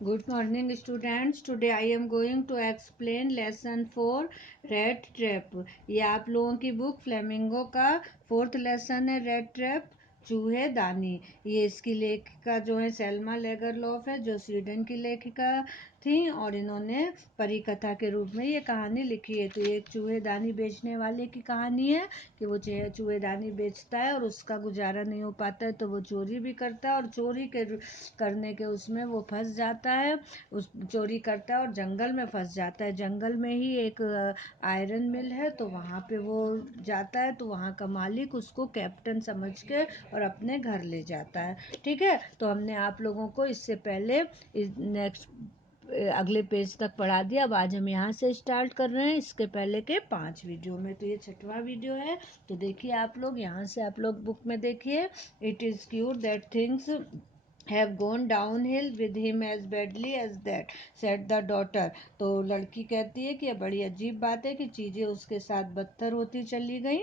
Good morning, students. Today I am going to explain lesson 4 Rat Trap. ये आप लोगों की बुक फ्लेमिंगो का फोर्थ लेसन है रेड ट्रैप चूहेदानी। ये इसकी लेखिका जो है सेल्मा लेगरलॉफ है जो स्वीडन की लेखिका थी और इन्होंने परिकथा के रूप में ये कहानी लिखी है। तो ये एक चूहेदानी बेचने वाले की कहानी है कि वो चूहेदानी बेचता है और उसका गुजारा नहीं हो पाता है तो वो चोरी भी करता है और चोरी के करने के उसमें वो फंस जाता है। उस चोरी करता है और जंगल में फंस जाता है। जंगल में ही एक आयरन मिल है तो वहाँ पे वो जाता है तो वहाँ का मालिक उसको कैप्टन समझ के और अपने घर ले जाता है। ठीक है, तो हमने आप लोगों को इससे पहले नेक्स्ट अगले पेज तक पढ़ा दिया। अब आज हम यहाँ से स्टार्ट कर रहे हैं इसके पहले के 5 वीडियो में। तो ये 6वां वीडियो है। तो देखिए आप लोग, यहाँ से आप लोग बुक में देखिए। It is cure that things have gone downhill with him as badly as that, said the daughter। तो लड़की कहती है कि यह बड़ी अजीब बात है कि चीज़ें उसके साथ बदतर होती चली गई।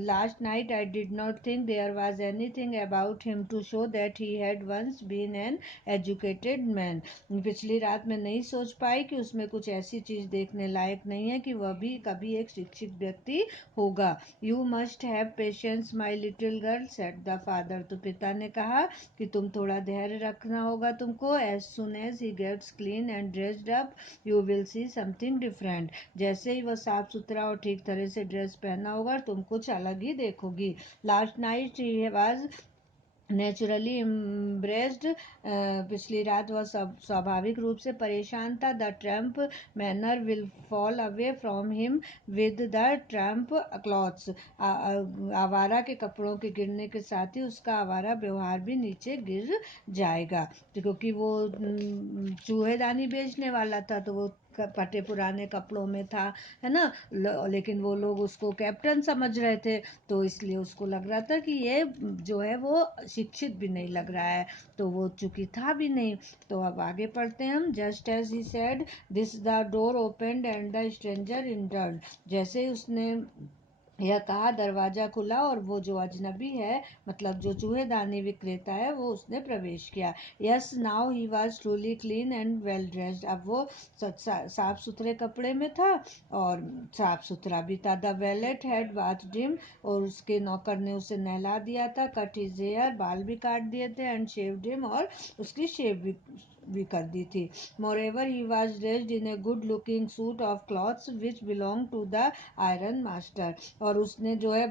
Last night I did not think there was anything about him to show that he had once been an educated man. पिछली रात में नहीं सोच पाई कि उसमें कुछ ऐसी चीज़ देखने लायक नहीं है कि वह भी कभी एक शिक्षित व्यक्ति होगा। You must have patience my little girl, said the father. तो पिता ने कहा कि तुम थोड़ा धैर्य रखना होगा तुमको। As soon as he gets clean and dressed up you will see something different. जैसे ही वह साफ सुथरा और ठीक तरह से ड्रेस पहना होगा तुम कुछ अलग ही देखोगी। Last night he was naturally embarrassed. पिछली रात वह स्वाभाविक रूप से परेशान था। The tramp manner will fall away from him with the tramp clothes. आवारा के कपड़ों के गिरने के साथ ही उसका आवारा व्यवहार भी नीचे गिर जाएगा। क्योंकि वो चूहेदानी बेचने वाला था तो वो फटे पुराने कपड़ों में था, है ना। लेकिन वो लोग उसको कैप्टन समझ रहे थे तो इसलिए उसको लग रहा था कि ये जो है वो शिक्षित भी नहीं लग रहा है, तो वो चूंकि था भी नहीं। तो अब आगे पढ़ते हैं हम। Just as he said this the door opened and the stranger entered. जैसे ही उसने यह कहा दरवाजा खुला और वो जो अजनबी है, मतलब जो चूहेदानी विक्रेता है, वो उसने प्रवेश किया। Yes now he was truly clean and well dressed. अब वो साफ सुथरे कपड़े में था और साफ सुथरा भी था। The wallet had watched him. और उसके नौकर ने उसे नहला दिया था। कट हिज हेयर, बाल भी काट दिए थे। एंड शेव्ड हिम, और उसकी शेव भी कर दी थी। Moreover he was dressed in a good looking suit of clothes which belong to the iron master. और उसने जो है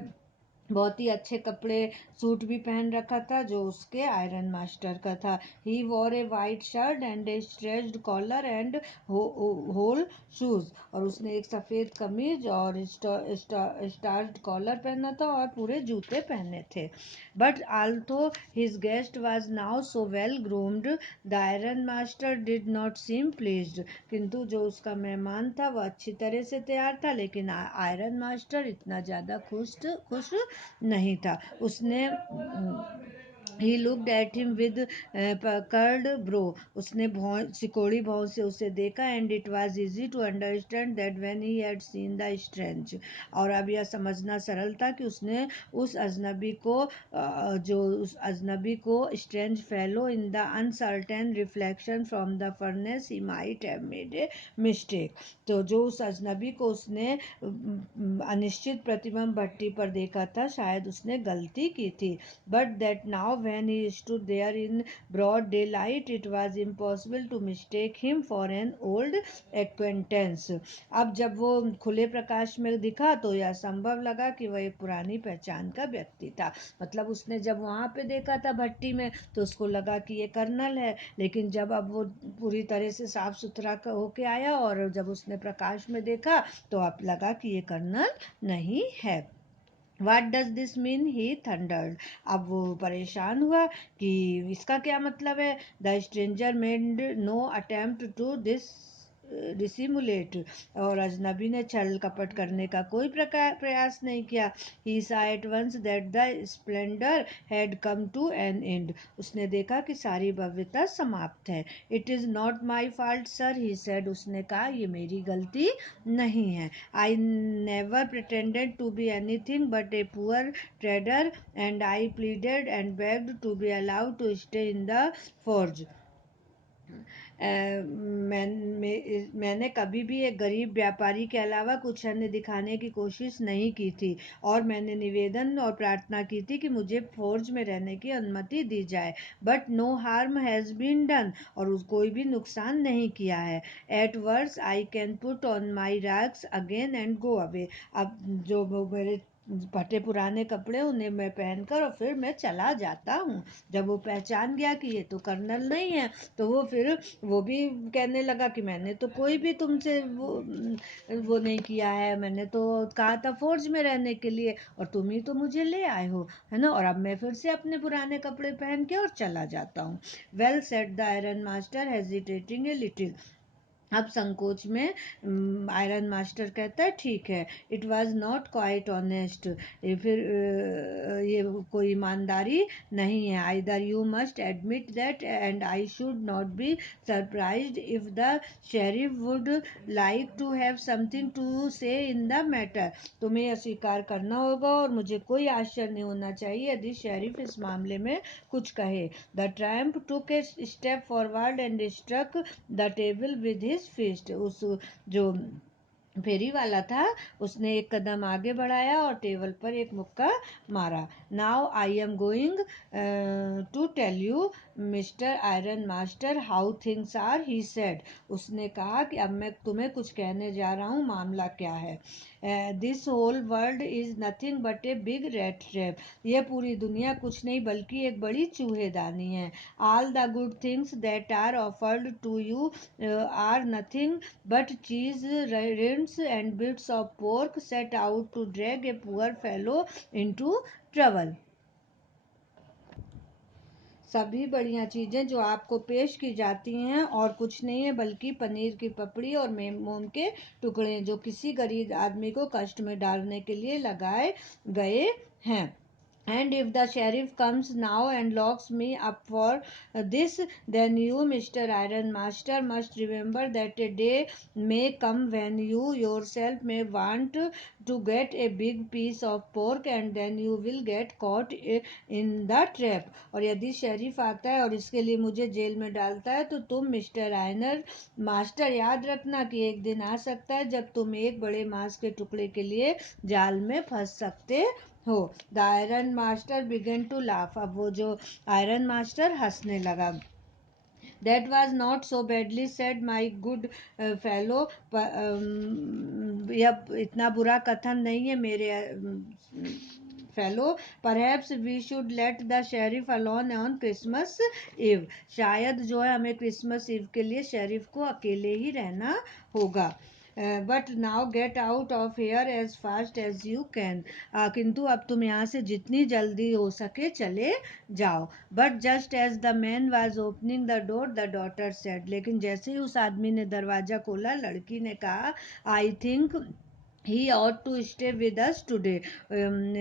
बहुत ही अच्छे कपड़े, सूट भी पहन रखा था जो उसके आयरन मास्टर का था। He wore a white shirt and a stretched collar and whole shoes. और उसने एक सफ़ेद कमीज और स्टार्च कॉलर पहना था और पूरे जूते पहने थे। But although his guest was now so well groomed the iron master did not seem pleased. किंतु जो उसका मेहमान था वह अच्छी तरह से तैयार था लेकिन आयरन मास्टर इतना ज़्यादा खुश नहीं था। उसने he looked at him with curled brow. उसने सिकोड़ी भौं से उसे देखा। And it was easy to understand that when he had seen the strange. और अब यह समझना सरल था कि उसने उस अजनबी को strange fellow in the uncertain reflection from the furnace he might have made a mistake. तो जो उस अजनबी को उसने अनिश्चित प्रतिबिंब भट्टी पर देखा था, शायद उसने गलती की थी। But that now when he stood there in broad daylight it was impossible to mistake him for an old acquaintance। अब जब वो खुले प्रकाश में दिखा तो यह संभव लगा कि वह एक पुरानी पहचान का व्यक्ति था। मतलब उसने जब वहाँ पे देखा था भट्टी में तो उसको लगा कि ये कर्नल है, लेकिन जब अब वो पूरी तरह से साफ सुथरा होके आया और जब उसने प्रकाश में देखा तो अब लगा कि ये कर्नल नहीं है। What does this mean? He thundered। अब वो परेशान हुआ कि इसका क्या मतलब है। The stranger made no attempt to dissimulate. और अजनबी ने छल कपट करने का कोई प्रयास नहीं किया। ही saw at once that the splendor had come to an end। उसने देखा कि सारी भव्यता समाप्त है। It is not my fault sir, he said। उसने कहा ये मेरी गलती नहीं है। I never pretended to be anything but a poor trader and I pleaded and begged to be allowed to stay in the forge। मैंने कभी भी एक गरीब व्यापारी के अलावा कुछ अन्य दिखाने की कोशिश नहीं की थी, और मैंने निवेदन और प्रार्थना की थी कि मुझे फोर्ज में रहने की अनुमति दी जाए। But no harm has been done, और कोई भी नुकसान नहीं किया है। At worse I can put on my rags again and go away. अब जो मेरे फटे पुराने कपड़े उन्हें मैं पहनकर और फिर मैं चला जाता हूँ। जब वो पहचान गया कि ये तो कर्नल नहीं है, तो वो फिर वो भी कहने लगा कि मैंने तो कोई भी तुमसे वो नहीं किया है, मैंने तो कहा था फोर्ज में रहने के लिए, और तुम ही तो मुझे ले आए हो, है ना। और अब मैं फिर से अपने पुराने कपड़े पहन के और चला जाता हूँ। Well said the iron master hesitating a little. अब संकोच में आयरन मास्टर कहता है, ठीक है, it was not quite honest. ये कोई ईमानदारी नहीं है। Either you must admit that and I should not be surprised if the sheriff would like to have something to say in the matter. तुम्हें यह स्वीकार करना होगा और मुझे कोई आश्चर्य नहीं होना चाहिए यदि शेरिफ इस मामले में कुछ कहे। The tramp took a step forward and struck the table with his fist. उस जो फेरी वाला था उसने एक कदम आगे बढ़ाया और टेबल पर एक मुक्का मारा। Now I am going to tell you mister iron master how things are, he said. उसने कहा कि अब मैं तुम्हें कुछ कहने जा रहा हूँ, मामला क्या है। This whole world is nothing but a big rat trap. यह पूरी दुनिया कुछ नहीं बल्कि एक बड़ी चूहेदानी है। All the good things that are offered to you are nothing but cheese, rinds, and bits of pork set out to drag a poor fellow into trouble. सभी बढ़िया चीज़ें जो आपको पेश की जाती हैं और कुछ नहीं है बल्कि पनीर की पपड़ी और मोम के टुकड़े जो किसी गरीब आदमी को कष्ट में डालने के लिए लगाए गए हैं। And if the sheriff comes now and locks me up for this, then you, Mr. Iron Master, must remember that a day may come when you yourself may want to get a big piece of pork, and then you will get caught in the trap. और यदि sheriff आता है और इसके लिए मुझे jail में डालता है, तो तुम मिस्टर आयनर मास्टर याद रखना कि एक दिन आ सकता है जब तुम एक बड़े मांस के टुकड़े के लिए जाल में फंस सकते हो। The iron master began to laugh. अब वो जो आयरन मास्टर हंसने लगा। That was not so badly said my good fellow. यह इतना बुरा कथन नहीं है मेरे fellow. Perhaps we should let the sheriff alone on Christmas Eve. शायद जो है हमें क्रिसमस इव के लिए शेरिफ को अकेले ही रहना होगा। But now get out of here as fast as you can. किंतु अब तुम यहाँ से जितनी जल्दी हो सके चले जाओ। But just as the man was opening the door the daughter said. लेकिन जैसे ही उस आदमी ने दरवाजा खोला लड़की ने कहा, I think he ought to stay with us today.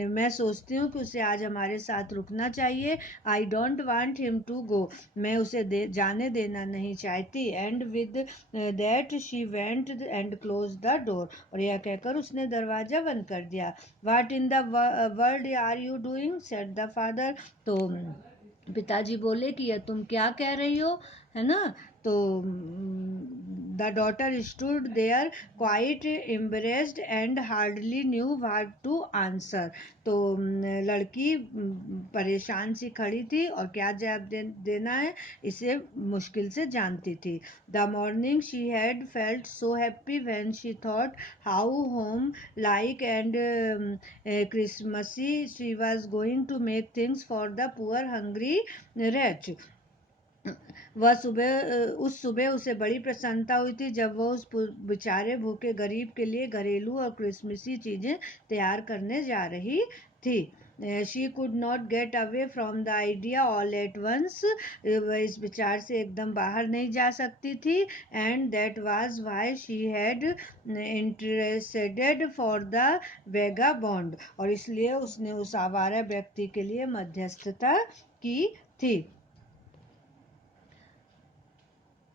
मैं सोचती हूँ कि उसे आज हमारे साथ रुकना चाहिए। I don't want him to go. मैं उसे जाने देना नहीं चाहती। And with that she went and close the door. और यह कहकर उसने दरवाजा बंद कर दिया। What in the world are you doing, said the father. तो पिताजी बोले कि यह तुम क्या कह रही हो, है ना। तो the daughter stood there quite embarrassed and hardly knew what to answer. तो लड़की परेशान सी खड़ी थी और क्या जवाब देना है इसे मुश्किल से जानती थी। The morning she had felt so happy when she thought how home like and Christmassy she was going to make things for the poor hungry wretch. उस सुबह उसे बड़ी प्रसन्नता हुई थी जब वह उस बेचारे भूखे गरीब के लिए घरेलू और क्रिसमसी चीजें तैयार करने जा रही थी। She could not get away from the idea all at once. वह इस विचार से एकदम बाहर नहीं जा सकती थी। And that was why she had interested for the Vega bond. और इसलिए उसने उस आवारा व्यक्ति के लिए मध्यस्थता की थी।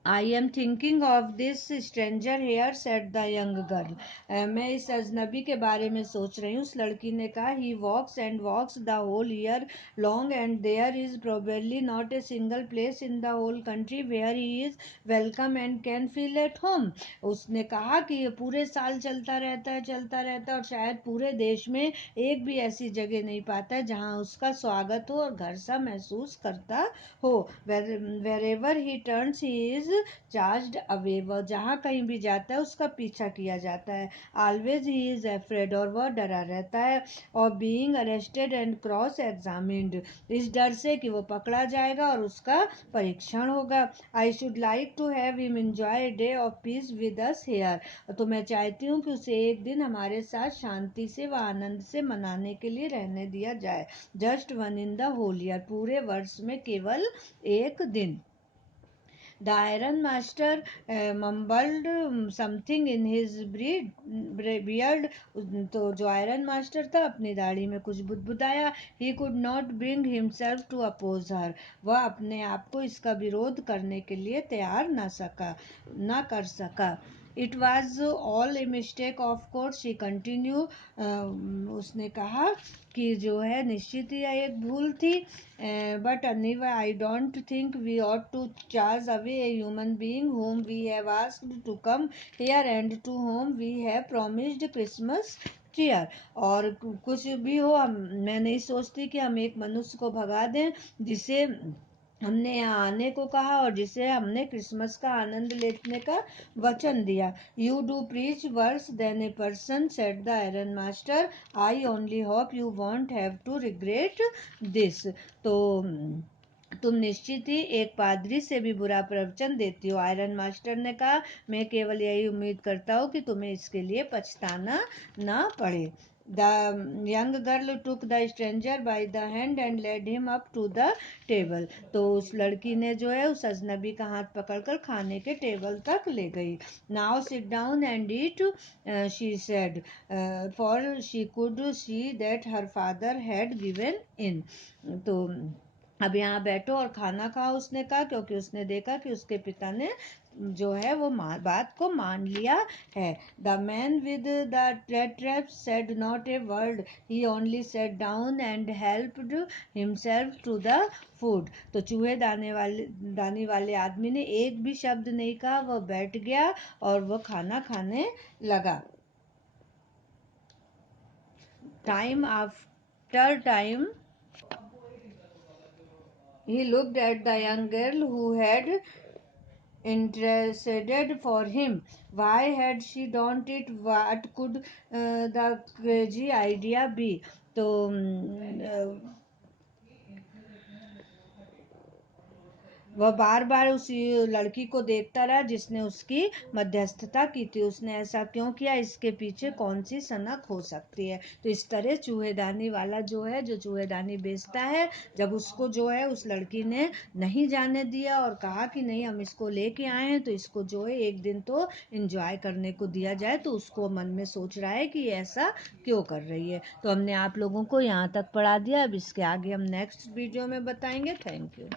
I am thinking of this stranger here said the young girl. मैं इस अजनबी के बारे में सोच रही हूँ, उस लड़की ने कहा। He walks and walks the whole year long and there is probably not a single place in the whole country where he is welcome and can feel at home. उसने कहा कि ये पूरे साल चलता रहता है, चलता रहता है, और शायद पूरे देश में एक भी ऐसी जगह नहीं पाता है जहाँ उसका स्वागत हो और घर सा महसूस करता हो। Wherever he turns he is charged away. वह जहाँ कहीं भी जाता है उसका पीछा किया जाता है। ऑलवेज ही इज अफ्रेड, और वह डरा रहता है। और being arrested and cross examined, इस डर से कि वो पकड़ा जाएगा और उसका परीक्षण होगा। I should like to have him enjoy day of peace with us here. तो मैं चाहती हूँ कि उसे एक दिन हमारे साथ शांति से व आनंद से मनाने के लिए रहने दिया जाए। Just one in the whole year, पूरे वर्ष में केवल एक दिन। The iron master mumbled something in his beard. तो जो आयरन मास्टर था अपनी दाढ़ी में कुछ बुदबुदाया। He could not bring himself to oppose her. वह अपने आप को इसका विरोध करने के लिए तैयार न कर सका। It was all a mistake of course, she continued. उसने कहा कि जो है निश्चित ही यह एक भूल थी। But anyway, I don't think we ought to charge away a human being whom we have asked to come here and to whom we have promised Christmas cheer. और कुछ भी हो, मैं नहीं सोचती कि हम एक मनुष्य को भगा दें जिसे हमने यहाँ आने को कहा और जिसे हमने क्रिसमस का आनंद लेने का वचन दिया। You do preach worse than a person, said the iron master. I only hope you won't have to regret this. तो तुम निश्चित ही एक पादरी से भी बुरा प्रवचन देती हो, आयरन मास्टर ने कहा। मैं केवल यही उम्मीद करता हूँ कि तुम्हें इसके लिए पछताना ना पड़े। The young girl took the stranger by the hand and led him up to the table. तो उस लड़की ने जो है उस अजनबी का हाथ पकड़कर खाने के टेबल तक ले गई। Now sit down and eat, she said, for she could see that her father had given in. तो अब यहाँ बैठो और खाना खाओ, उसने कहा, क्योंकि उसने देखा कि उसके पिता ने जो है वो बात को मान लिया है। The man with the red trap said not a word, he only sat down and helped himself to the food. तो चूहे दानी वाले आदमी ने एक भी शब्द नहीं कहा, वह बैठ गया और वह खाना खाने लगा। Time after time he looked at the young girl who had interceded for him. Why had she done it? What could the crazy idea be? तो वह बार बार उस लड़की को देखता रहा जिसने उसकी मध्यस्थता की थी। उसने ऐसा क्यों किया, इसके पीछे कौन सी सनक हो सकती है। तो इस तरह चूहेदानी वाला जो है, जो चूहेदानी बेचता है, जब उसको जो है उस लड़की ने नहीं जाने दिया और कहा कि नहीं हम इसको लेके आए हैं तो इसको जो है एक दिन तो एंजॉय करने को दिया जाए, तो उसको मन में सोच रहा है कि ऐसा क्यों कर रही है। तो हमने आप लोगों को यहाँ तक पढ़ा दिया। अब इसके आगे हम नेक्स्ट वीडियो में बताएंगे। Thank you.